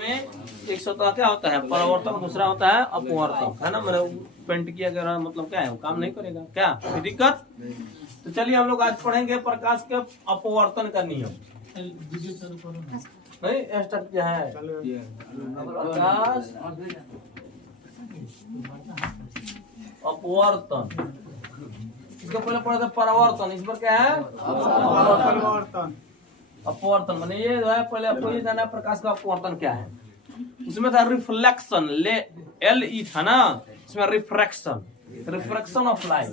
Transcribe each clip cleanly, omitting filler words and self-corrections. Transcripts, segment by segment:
में एक सतह क्या होता है परावर्तक, दूसरा होता है अपवर्तक, है ना। मेरा पेंट किया गया मतलब क्या है, वो काम नहीं करेगा क्या, कोई दिक्कत। तो चलिए हम लोग आज पढ़ेंगे प्रकाश के अपवर्तन का नियम। नहीं स्टार्ट क्या है, प्रकाश अपवर्तन। इसको पहले पढ़ा था परावर्तन, इस पर क्या है अपवर्तन। अपवर्तन माने ये जो है, पहले आपको ये जाना है प्रकाश का अपवर्तन क्या है। उसमें था रिफ्लेक्शन, LE था ना, इसमें refraction, refraction of light,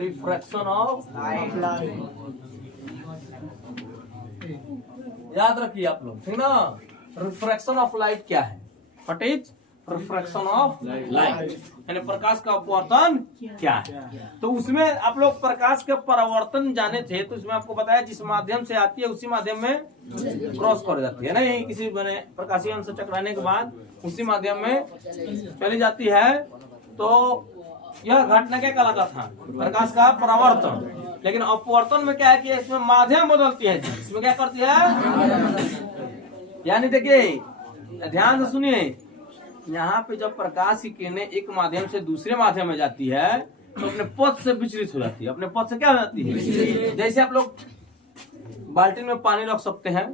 refraction of light याद रखिए आप लोग, ठीक ना। रिफ्रैक्शन ऑफ लाइट क्या है, what is refraction of light, यानी प्रकाश का अपवर्तन क्या है। तो उसमें आप लोग प्रकाश के परावर्तन जाने थे, तो उसमें आपको बताया जिस माध्यम से आती है उसी माध्यम में क्रॉस कर जाती है ना, यही किसी बने प्रकाशीय अंश से टकराने के बाद उसी माध्यम में चली जाती है। तो यह घटना क्या कहलाता था, प्रकाश का परावर्तन। लेकिन अपवर्तन में क्या है कि इसमें माध्यम बदलती है, इसमें क्या करती है, यानी देखिए ध्यान से सुनिए, यहाँ पे जब प्रकाश की किरणें एक माध्यम से दूसरे माध्यम में जाती है तो अपने पथ से विचलित हो जाती है। अपने पथ से क्या हो जाती है, जैसे आप लोग बाल्टी में पानी रख सकते हैं,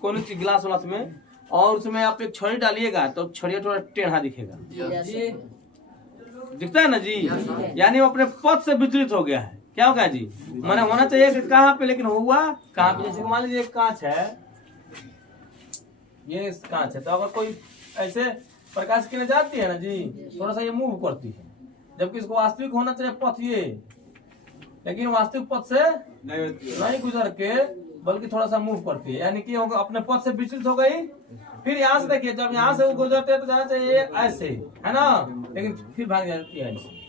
कोई चीज गिलास उलास में, और उसमें आप एक छड़ी डालिएगा तो छड़िया थोड़ा टेढ़ा दिखेगा, दिखता है ना जी। यानी वो अपने पथ से विचलित हो गया है। क्या हो गया जी, मैंने होना चाहिए कि कहाँ पे, लेकिन हुआ कहाँ पे। जैसे मान लीजिए कांच है, ये कांच है, तो अगर कोई ऐसे प्रकाश की जाती है ना जी, थोड़ा सा ये मूव करती है, जबकि इसको वास्तविक होना चाहिए पथ ये, लेकिन वास्तविक पथ से नहीं गुजर के बल्कि थोड़ा सा मूव करती है, यानी कि अपने पथ से विचलित हो गई। फिर यहाँ से देखिए, जब यहाँ से वो गुजरते हैं तो जाना चाहिए ऐसे, है ना, लेकिन फिर भाग जाती है ऐसे,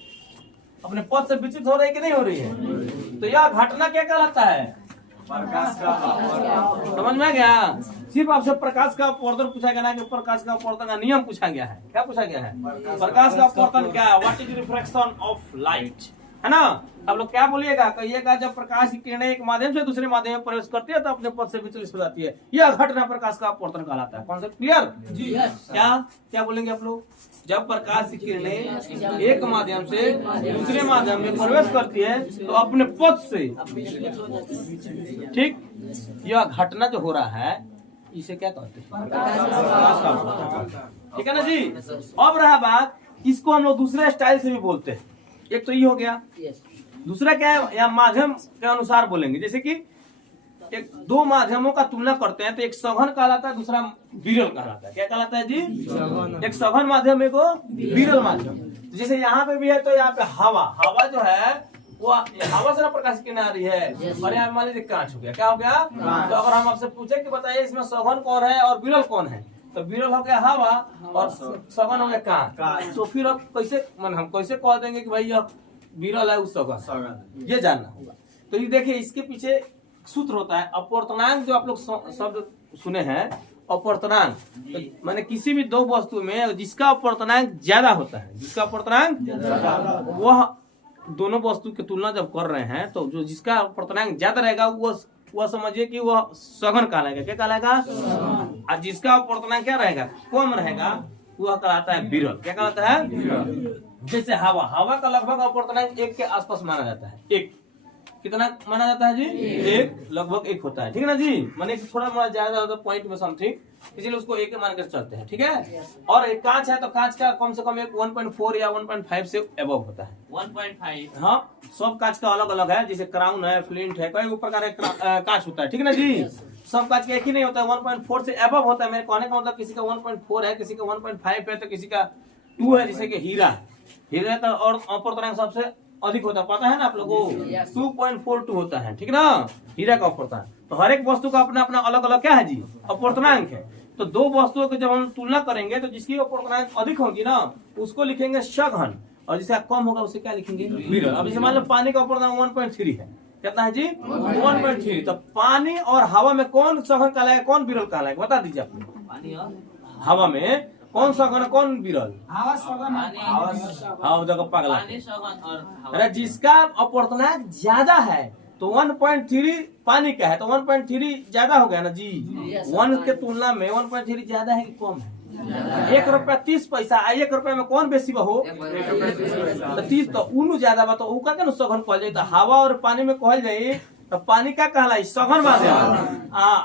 अपने पथ से विचलित हो रही कि नहीं हो रही है। तो यह घटना क्या कहलाता है, प्रकाश का अपवर्तन। समझ में आ गया। सिर्फ आपसे प्रकाश का अपवर्तन पूछा गया ना कि प्रकाश का अपवर्तन का नियम पूछा गया है। क्या पूछा गया है, प्रकाश का अपवर्तन क्या है, what is refraction of light, है ना। आप लोग क्या बोलिएगा, कहिएगा जब प्रकाश की किरणें एक माध्यम से दूसरे माध्यम में प्रवेश करती है तो अपने पथ से विचलित हो जाती है, यह घटना प्रकाश का अपवर्तन कहलाता है। कॉन्सेप्ट क्लियर जी। क्या क्या बोलेंगे आप लोग, जब प्रकाश की किरणें एक माध्यम से दूसरे माध्यम में प्रवेश करती है तो अपने पथ से, ठीक, यह घटना जो हो रहा है इसे क्या कहते हैं, प्रकाश का अपवर्तन, ठीक है ना जी। अब रहा बात, इसको हम लोग दूसरे स्टाइल से भी बोलते हैं। एक तो ये हो गया, दूसरा क्या है, या माध्यम के अनुसार बोलेंगे। जैसे कि एक दो माध्यमों का तुलना करते हैं तो एक सघन कहलाता है, दूसरा विरल कहलाता है। क्या कहलाता है जी, एक सघन माध्यम, एक विरल माध्यम। जैसे यहाँ पे भी है, तो यहाँ पे हवा जो है वो हवा से ना प्रकाश की आ रही है, और यहाँ मान लीजिए कांच हो गया। क्या हो गया, तो अगर हम आपसे पूछे कि बताइए इसमें सघन कौन है और विरल कौन है, तो विरल हो गया हवा और सघन हो गया कांच। तो फिर अब कैसे, हम कैसे कह देंगे कि भाई यह विरल है उस सघन, ये जानना होगा। तो ये देखिए, इसके पीछे सूत्र होता है अपवर्तनांक। जो आप लोग शब्द सुने हैं अपवर्तनांक, तो माने किसी भी दो वस्तु में जिसका अपवर्तनांक ज्यादा होता है, जिसका अपवर्तनांक, वह दोनों वस्तु की तुलना जब कर रहे हैं तो जो जिसका अपवर्तनांक ज्यादा रहेगा वह समझिए कि वह सघन कहलाएगा। क्या कहलाएगा, और जिसका अपवर्तनांक क्या रहेगा, कम रहेगा, वह कहलाता है विरल। क्या कहलाता है, जैसे हवा का लगभग अपवर्तनांक 1 के आसपास माना जाता है। एक कितना माना जाता है जी, 1, लगभग 1 होता है, ठीक है ना जी। माने थोड़ा मोड़ा ज्यादा होता है पॉइंट में समथिंग, इसीलिए उसको 1 मान कर चलते हैं, ठीक है। और एक कांच है तो कांच का कम से कम एक 1.4 या 1.5 से एबव होता है। 1.5, हाँ, सब कांच का अलग अलग है। जैसे क्राउन है, फ्लिंट है, कई प्रकार का कांच होता है, ठीक है ना जी। सब कांच का एक ही नहीं होता है, 1.4 से एबव होता है। मेरे कहने का मतलब किसी का 1.4 है, किसी का 1.5 है, तो किसी का 2 है। जैसे कि हीरा का और अपवर्तनांक सबसे अधिक होता है, पता है ना आप लोगों को, 2.42 होता है, ठीक ना, हीरा का अपवर्तनांक। तो हर एक वस्तु का अपना अपना अलग अलग क्या है जी, अपवर्तनांक है। तो दो वस्तुओं की जब हम तुलना करेंगे तो जिसकी अपवर्तनांक अधिक होगी ना उसको लिखेंगे सघन, और जिसका कम होगा उसे क्या लिखेंगे, विरल। अब जैसे मान लो पानी का अपवर्तनांक 1.3 है, कितना है जी, 1.3। तो पानी और हवा में कौन सघन कहलाएगा, कौन विरल कहलाएगा, बता दीजिए आप। पानी और हवा में कौन सघन कौन विरल, हवा सघन, हाँ, जगह पगला। अरे जिसका अपवर्तनांक ज्यादा है तो तो 1.3 पानी का है, तो 1.3 ज्यादा हो गया ना जी। 1 के तुलना में 1.3 ज्यादा है कि कम है? 1 रुपया 30 पैसा। 1 रुपया में कौन बेसी बहो? तो 30 तो उनु ज्यादा बा, तो ऊ का सघन कहल जाए। तो हवा और पानी में कहल जाए तो पानी का कहलाई सघन माध्यम,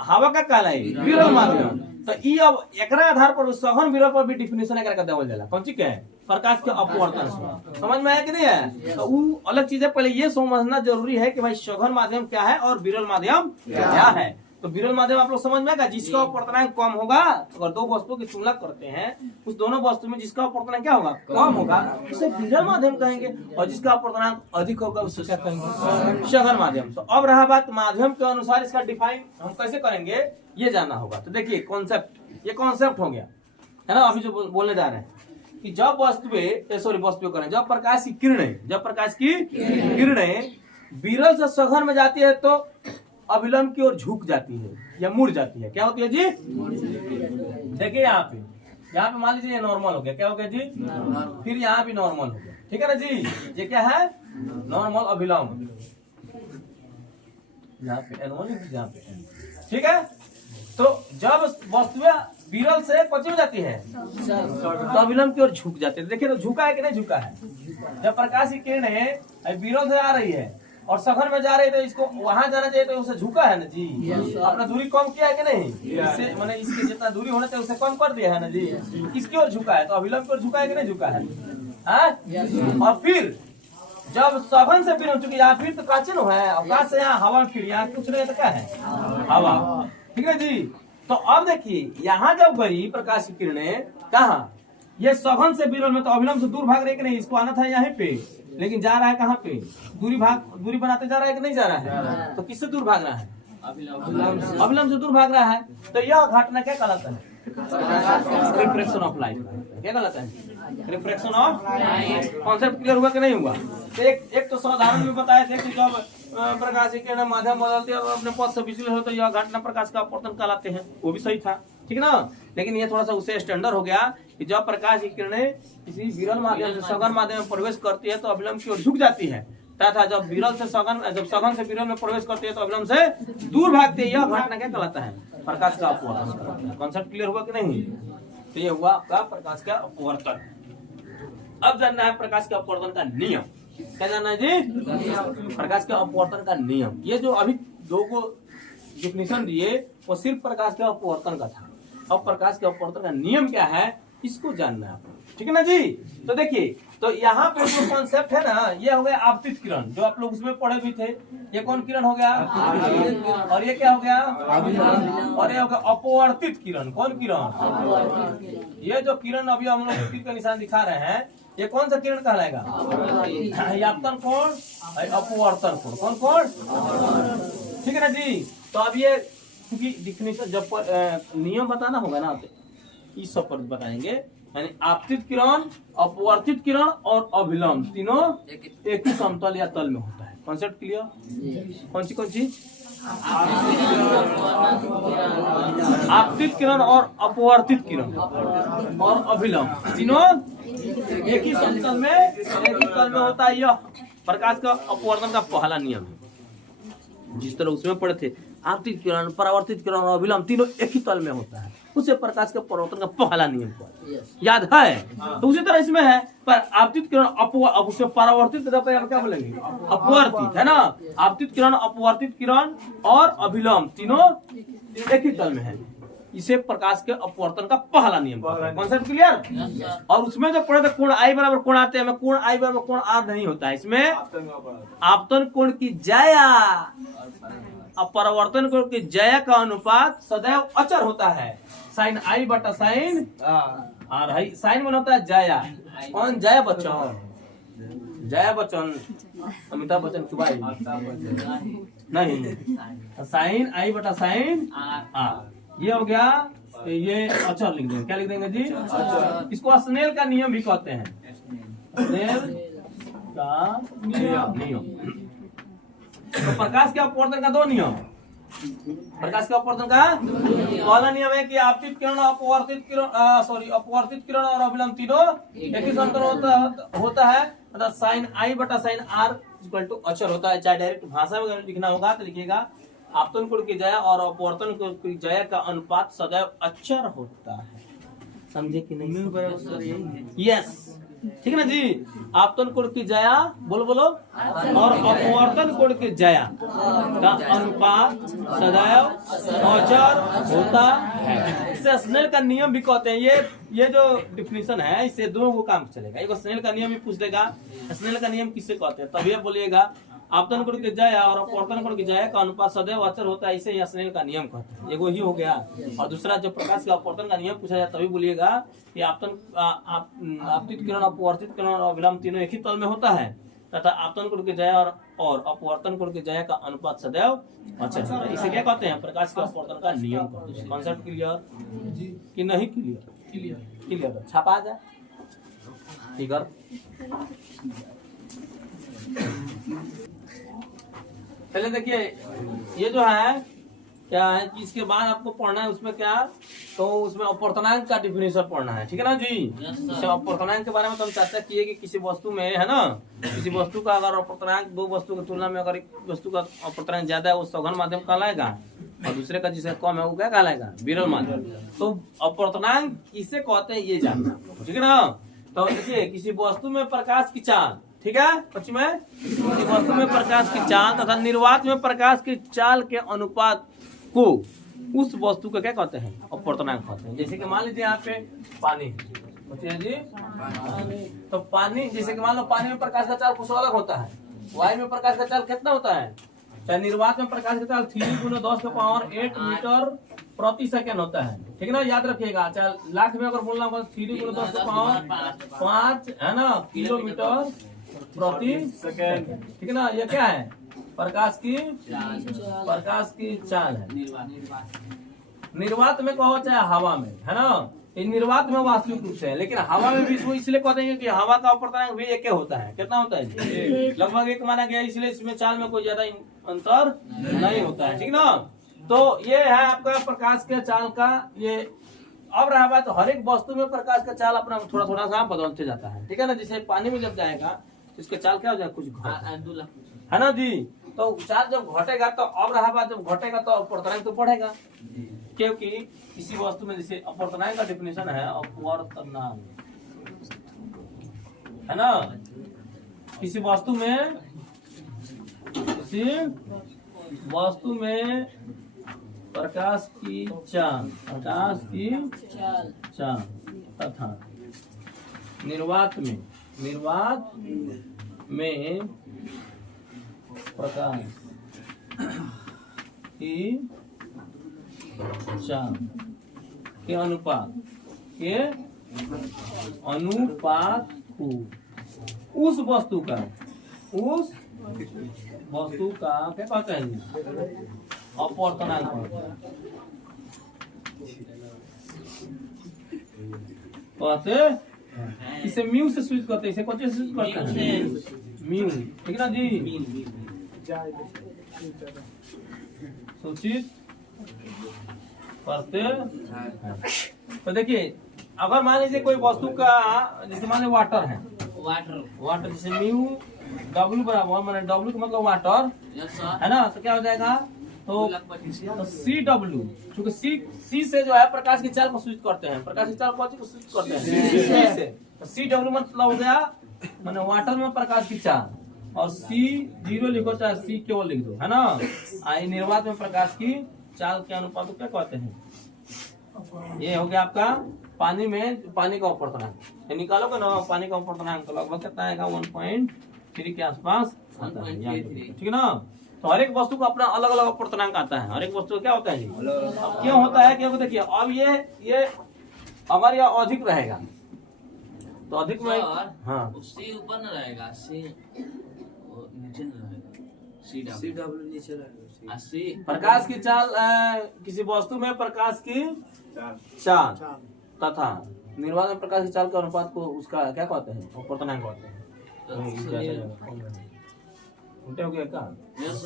हवा का कहलाई विरल माध्यम। तो ई अब एकरा आधार पर सघन विरल पर भी डिफिनेशन एकरा देवल जाला। कौन चीज के है? प्रकाश के अपवर्तन से। समझ में आया कि नहीं है? तो वो अलग चीज है, पहले ये समझना जरूरी है कि भाई सघन माध्यम क्या है और विरल माध्यम क्या है। तो विरल माध्यम आप लोग समझ में आएगा, जिसका अपवर्तनांक कम होगा। अगर दो वस्तुओं की तुलना करते हैं, उस दोनों वस्तु में जिसका अपवर्तनांक क्या होगा? कम होगा, उसे विरल माध्यम कहेंगे। और जिसका अपवर्तनांक अधिक होगा उसे क्या कहेंगे? सघन माध्यम। तो अब रहा बात माध्यम के अनुसार इसका डिफाइन हम कैसे करेंगे, ये जानना होगा। तो देखिए कॉन्सेप्ट, ये कॉन्सेप्ट हो गया है ना। अभी जो बोलने जा रहे हैं कि जब वस्तुएं करें, जब प्रकाश की किरणें विरल से सघन में जाती है तो अभिलंब की ओर झुक जाती है या मुड़ जाती है। क्या होती है जी? देखिए यहाँ पे मान लीजिए ये नॉर्मल हो गया। क्या हो गया जी? फिर यहाँ भी नॉर्मल हो गया। ठीक है ना जी? ये क्या है? नॉर्मल अभिलंब। यहाँ पे N1, यहाँ पे N। ठीक है। तो जब वस्तुएं विरल से पश्चिम जाती है तो अभिलंब की ओर झुक जाती है। देखिए तो झुका है कि नहीं झुका है? जब प्रकाश की किरणें विरल से आ रही है और सघन में जा रही है तो इसको वहां जाना चाहिए, तो उसे झुका है ना जी। अपना दूरी कम किया है कि नहीं? इससे मैंने इसके जितना दूरी होना चाहिए उसे कम कर दिया है ना जी। किसकी ओर झुका है? तो अभिलंब की ओर झुका है कि नहीं झुका है? और फिर जब सघन से फिर हो चुकी है, फिर तो प्राचीन है अवकाश से, यहाँ हवा, फिर यहाँ कुछ नहीं तो क्या है? हवा। ठीक है जी। तो अब देखिए यहाँ जब गई प्रकाश की किरणें कहा, ये सघन से विरल में, तो अभिलंब से दूर भाग रही कि नहीं? इसको आना था यहाँ पे, लेकिन जा रहा है कहाँ पे? दूरी बनाते जा रहा है कि नहीं जा रहा है? तो किससे दूर भाग रहा है? अभिलंब से दूर भाग रहा है। तो यह घटना क्या कहलाता है? Refraction of light. क्या कहलाता है? Refraction of light. Concept clear हुआ कि नहीं हुआ? तो एक तो साधारण में बताए थे कि जब प्रकाश की किरणें माध्यम बदलते हैं और अपने पथ से विचलित होते, यह घटना प्रकाश का अपवर्तन कहलाते हैं। वो भी सही था, ठीक ना। लेकिन ये थोड़ा सा उससे स्टैंडर्ड हो गया कि जब प्रकाश की किरणें किसी विरल माध्यम से सघन माध्यम में प्रवेश करती है तो अभिलंब की ओर झुक जाती है, तथा जब सघन से विरल में प्रवेश करती है तो अभिलंब से दूर भागती है। यह घटना क्या कहलाता है? प्रकाश का अपवर्तन। कॉन्सेप्ट क्लियर हुआ कि नहीं? तो ये हुआ आपका प्रकाश का अपवर्तन। अब जानना है प्रकाश के अपवर्तन का नियम। क्या जानना है जी? प्रकाश के अपवर्तन का नियम। ये जो अभी दो को डिफिनेशन दिए वो सिर्फ प्रकाश के अपवर्तन का था। अब प्रकाश के अपवर्तन का नियम क्या है इसको जानना है आपको, ठीक है ना जी। तो देखिए, तो यहाँ पे जो कॉन्सेप्ट है ना, ये हो गया आपतित किरण, जो आप लोग उसमें पढ़े भी थे। ये कौन किरण हो गया? और ये क्या हो गया? और ये हो गया अपवर्तित किरण। कौन किरण? ये जो किरण अभी हम लोग तीर का निशान दिखा रहे हैं, ये कौन सा किरण कहलाएगा? आपतन कोण, अपवर्तन कोण। कौन? ठीक है ना जी। तो अब ये क्योंकि डिफिनेशन जब नियम बताना होगा ना, इस सब पर बताएंगे। यानी आपतित किरण, अपवर्तित किरण और अभिलंब तीनों एक ही समतल या तल में होता है। Concept clear? कौन चीज? आपतित किरण और अपवर्तित किरण और अभिलंब तीनों एक ही समतल में, एक ही तल में होता है। यह प्रकाश का अपवर्तन का पहला नियम है। जिस तरह उसमें पढ़े थे, आपतित किरण, परावर्तित किरण और अभिलंब तीनों एक ही तल में होता है, उसे प्रकाश के परावर्तन का पहला नियम हुआ। याद है? तो उसी तरह इसमें है, पर आपतित किरण अब उसे परावर्तित क्या बोलेंगे? अपवर्तित, है ना। आपतित किरण, अपवर्तित किरण और अभिलंब तीनों एक ही तल में है, इसे प्रकाश के अपवर्तन का पहला नियम। Concept clear? और उसमें जो पढ़े थे कोण आई बराबर कोण आते हैं, कोण आई बराबर कोण आर नहीं होता है। इसमें आपतन कोण की ज्या अपवर्तन कोण की ज्या का अनुपात सदैव अचर होता है। साइन आई बटा साइन आर। साइन में होता है ज्या। कौन? जया बच्चन। जया बच्चन, अमिताभ बच्चन की भाई नहीं। साइन आई बटा साइन आर, ये हो गया। ये अचर लिख देंगे। क्या लिख देंगे जी? इसको स्नेल का नियम भी कहते हैं। स्नेल का नियम। तो प्रकाश के अपवर्तन का दो नियम। प्रकाश के अपवर्तन का पहला नियम है कि आपतित किरण, अपवर्तित किरण और अभिलंब तीनों एक ही समतल होता है। मतलब साइन आई बटा साइन आर इक्वल टू अचर होता है। चाहे डायरेक्ट भाषा में अगर लिखना होगा तो लिखिएगा आपतन कोण की जया और अपवर्तन कोण की जया का अनुपात सदैव अचर होता है। समझे कि नहीं? यस, ठीक है ना जी। आपतन कोण की जया बोलो बोलो और अपवर्तन कोण की जया का अनुपात सदैव अचर होता है। इसे स्नेल का नियम भी कहते हैं। ये जो डिफिनेशन है इससे दो को काम चलेगा। एक स्नेल का नियम भी पूछ देगा, स्नेल का नियम किससे कहते हैं, तभी बोलिएगा आपतन कोण की जया और अपवर्तन कोण की जया का अनुपात सदैव अचर होता है, इसे स्नेल का नियम कहते हैं। एगो ही हो गया। और दूसरा जब प्रकाश का अपवर्तन का नियम पूछा जाए तभी बोलिएगा कि आपतित किरण, अपवर्तित किरण और अभिलंब तीनों एक ही तल में होता है तथा आपतन कोण की जया और अपवर्तन कोण की जया का अनुपात सदैव अचर होता है। इसे क्या कहते हैं? प्रकाश के अपवर्तन का नियम कहते हैं। कॉन्सेप्ट क्लियर कि नहीं? क्लियर। छापा जाए फिगर। पहले देखिए ये जो है क्या है कि इसके बाद आपको पढ़ना है उसमें क्या, तो उसमें अपवर्तनांक का डिफिनेशन पढ़ना है, ठीक है ना जी। अपवर्तनांक के बारे में तो हम चर्चा किए कि किसी वस्तु में है ना, किसी वस्तु का अगर अपवर्तनांक दो वस्तु की तुलना में अगर एक वस्तु का अपवर्तनांक ज्यादा है वो सघन माध्यम कहलाएगा और दूसरे का जिसका कम है वो क्या कहलाएगा? विरल माध्यम। तो अपवर्तनांक किसे कहते हैं ये जानना, ठीक है ना। तो देखिए किसी वस्तु में प्रकाश की चाल, ठीक है, किसी वस्तु में प्रकाश की चाल तथा निर्वात में प्रकाश की चाल के अनुपात को उस वस्तु का क्या कहते हैं? अपवर्तनांक कहते हैं। जैसे कि मान लीजिए यहाँ पे पानी है जी, तो पानी जैसे कि मान लो पानी में प्रकाश का चाल कुछ अलग होता है, वायु में प्रकाश का चाल कितना होता है, चाहे निर्वात में प्रकाश का चाल 3×10⁸ मीटर प्रति सेकंड होता है, ठीक है ना। याद रखिएगा, चाहे लाख में अगर बोलना होगा 3×10⁵ है ना किलोमीटर प्रति सेकंड, ठीक है ना। ये क्या है? प्रकाश की चाल है। निर्वात में कहो चाहे हवा में, है ना। ये निर्वात में वास्तविक रूप से है, लेकिन हवा में भी इसको इसलिए कहते हैं कि हवा का अपवर्तनांक भी एक होता है। कितना होता है? लगभग एक माना गया, इसलिए इसमें चाल में कोई ज्यादा अंतर नहीं होता है, ठीक ना। तो ये है आपका प्रकाश के चाल का ये। अब रहा बात, तो हर एक वस्तु में प्रकाश का चाल अपना थोड़ा थोड़ा सा बदलते जाता है, ठीक है ना। जैसे पानी में जब जाएगा तो इसका चाल क्या हो जाएगा? कुछ है ना जी। तो चाल जब घटेगा तो अब रहा बात, जब घटेगा तो अपवर्तनांक तो बढ़ेगा, क्योंकि किसी वस्तु में जैसे अपवर्तनांक का डिफिनेशन है अपवर्तनांक, है ना। किसी वस्तु में प्रकाश की चाल तथा निर्वात में प्रकाश की चाल के अनुपात को उस वस्तु का क्या कहते हैं? अपवर्तनांक कहते हैं। इसे म्यू से सूचित करते हैं। इसे कौन से सूचित करते हैं? म्यू, ठीक है ना जी। सूचित करते हैं। तो देखिए अगर मान लीजिए कोई वस्तु का, जैसे मान लीजिए वाटर है, वाटर जैसे म्यू W बराबर, मैंने W का मतलब वाटर है ना, तो क्या हो जाएगा? तो CW, क्योंकि C से जो है प्रकाश की चाल को सूचित करते हैं। प्रकाश की चाल को सूचित करते हैं C से। तो CW मतलब हो गया मैंने वाटर में प्रकाश की चाल, और C0 लिखो चाहे C केवल लिख दो, है ना। निर्वात में प्रकाश की चाल के अनुपात को क्या कहते हैं? ये हो गया आपका पानी का अपवर्तनांक। निकालोगे ना पानी का अपवर्तनांक लगभग कितना आएगा? 1.3 के आसपास आता है, ठीक है ना। तो हर एक वस्तु का अपना अलग अलग अपवर्तनांक आता है। हर एक वस्तु क्या होता है? क्यों होता है? क्योंकि देखिए अब ये अगर यह अधिक रहेगा तो अधिक में हाँ उससे ऊपर न रहेगा, सी नीचे न रहेगा, CW नीचे रहेगा। प्रकाश की चाल किसी वस्तु में प्रकाश की चाल तथा निर्वात में प्रकाश की चाल के अनुपात को उसका क्या कहते हैं? अपवर्तनांक कहते हैं। उल्टा हो गया क्या?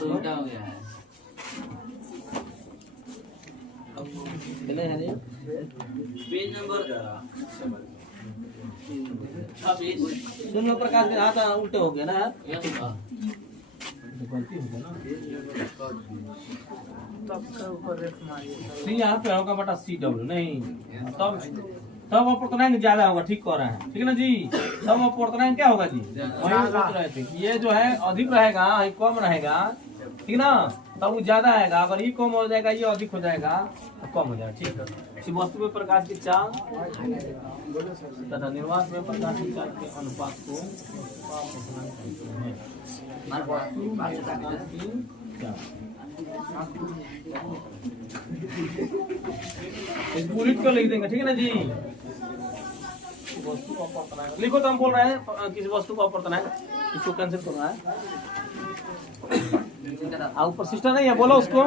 उल्टा हो गया है। पेज नंबर 26 शून्य प्रकाश के हाथ उल्टे हो गया ना। तो गलती हो गई ना। तब के ऊपर रेख मारिए नहीं यहाँ पे होगा बटा CW नहीं, तब अपर्तनांक ज्यादा होगा, ठीक कह रहे हैं, ठीक है ना जी। तब अपर्तनांक क्या होगा जी, वही हम सोच रहे थे कि ये जो है अधिक रहेगा, ये कम रहेगा, ठीक ना, तब वो ज्यादा आएगा। अगर ये कम हो जाएगा, ये अधिक हो जाएगा तो कम हो जाएगा, ठीक है। इसी वस्तु में प्रकाश की चाल तथा निर्वात में प्रकाश की चाल के अनुपात को अपर्तनांक कहते हैं। वस्तु में प्रकाश की चाल इस बुलेट को लिख देंगे, ठीक है ना जी। वस्तु का अपर्तनांक लिखो, तो हम बोल रहे हैं किसी वस्तु का अपर्तनांक, इसको कैंसिल करना है। ऊपर सिस्टम नहीं है, बोलो उसको।